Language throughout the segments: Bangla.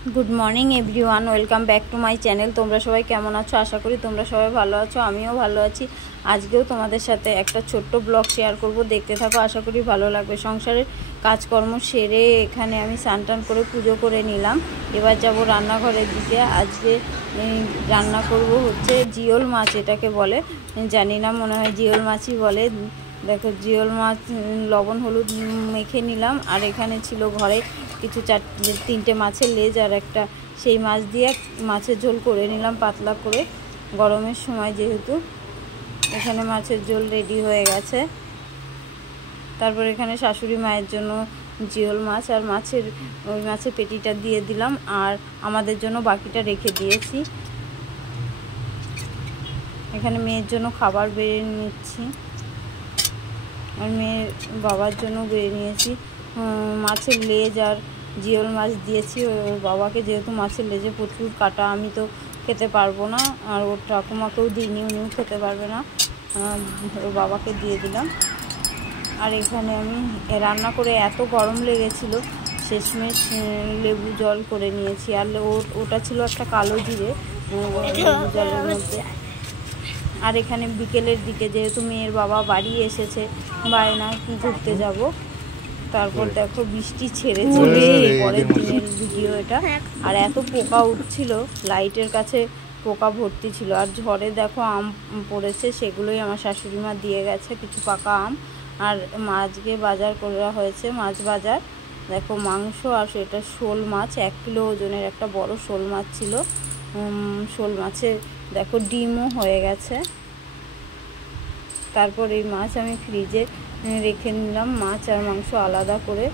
Good morning everyone, welcome back to my channel. তোমরা সবাই কেমন আছো? আশা করি তোমরা সবাই ভালো আছো, আমিও ভালো আছি। আজকেও তোমাদের সাথে একটা ছোট্ট ব্লগ শেয়ার করব, দেখতে থাকো, আশা করি ভালো লাগবে। সংসারের কাজকর্ম সেরে এখানে আমি স্নান টান করে পুজো করে নিলাম। এবার যাব রান্নাঘরের দিকে। আজকে রান্না করব হচ্ছে জিওল মাছ, এটাকে বলে জানি না, মনে হয় জিওল মাছই বলে। দেখো, জিওল মাছ লবণ হলুদ মেখে নিলাম। আর এখানে ছিল ঘরে কিছু তিনটে মাছের লেজ আর একটা, সেই মাছ দিয়ে মাছের ঝোল করে নিলাম পাতলা করে, গরমের সময় যেহেতু। এখানে মাছের ঝোল রেডি হয়ে গেছে। তারপর এখানে শাশুড়ি মায়ের জন্য জিওল মাছ আর ওই মাছের পেটিটা দিয়ে দিলাম, আর আমাদের জন্য বাকিটা রেখে দিয়েছি। এখানে মেয়ের জন্য খাবার বেড়ে নিচ্ছি, আর মেয়ের বাবার জন্য বেড়ে নিয়েছি। মাছের লেজ আর জিওল মাছ দিয়েছি ওর বাবাকে, যেহেতু মাছের লেজে প্রচুর কাটা, আমি তো খেতে পারবো না, আর ওর ঠাকুমাকেও দিইনি, উনিও খেতে পারবে না, ওর বাবাকে দিয়ে দিলাম। আর এখানে আমি রান্না করে এত গরম লেগেছিলো, শেষমেশ লেবু জল করে নিয়েছি। আর ওটা ছিল একটা কালো জিরে লেবু জলের মধ্যে। আর এখানে বিকেলের দিকে যেহেতু মেয়ের বাবা বাড়ি এসেছে, বায়না ঘুরতে যাব। তারপর দেখো বৃষ্টি ছেড়েছে, পরের দিনের ভিডিও এটা। আর এত পোকা উঠছিল, লাইটের কাছে পোকা ভর্তি ছিল। আর ঝড়ে দেখো আম পড়েছে, সেগুলোই আমার শাশুড়ি মা দিয়ে গেছে, কিছু পাকা আম। আর আজকে বাজার করা হয়েছে, মাছ বাজার। দেখো মাংস, আর সেটা শোল মাছ, 1 কিলো ওজনের একটা বড় শোল মাছ ছিল। শোল মাছের দেখো ডিমও হয়ে গেছে। তারপর এই মাছ আমি ফ্রিজে রেখে নিলাম, মাছ আর মাংস আলাদা করে,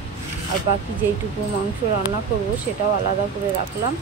আর বাকি যেইটুকু মাংস রান্না করব সেটাও আলাদা করে রাখলাম।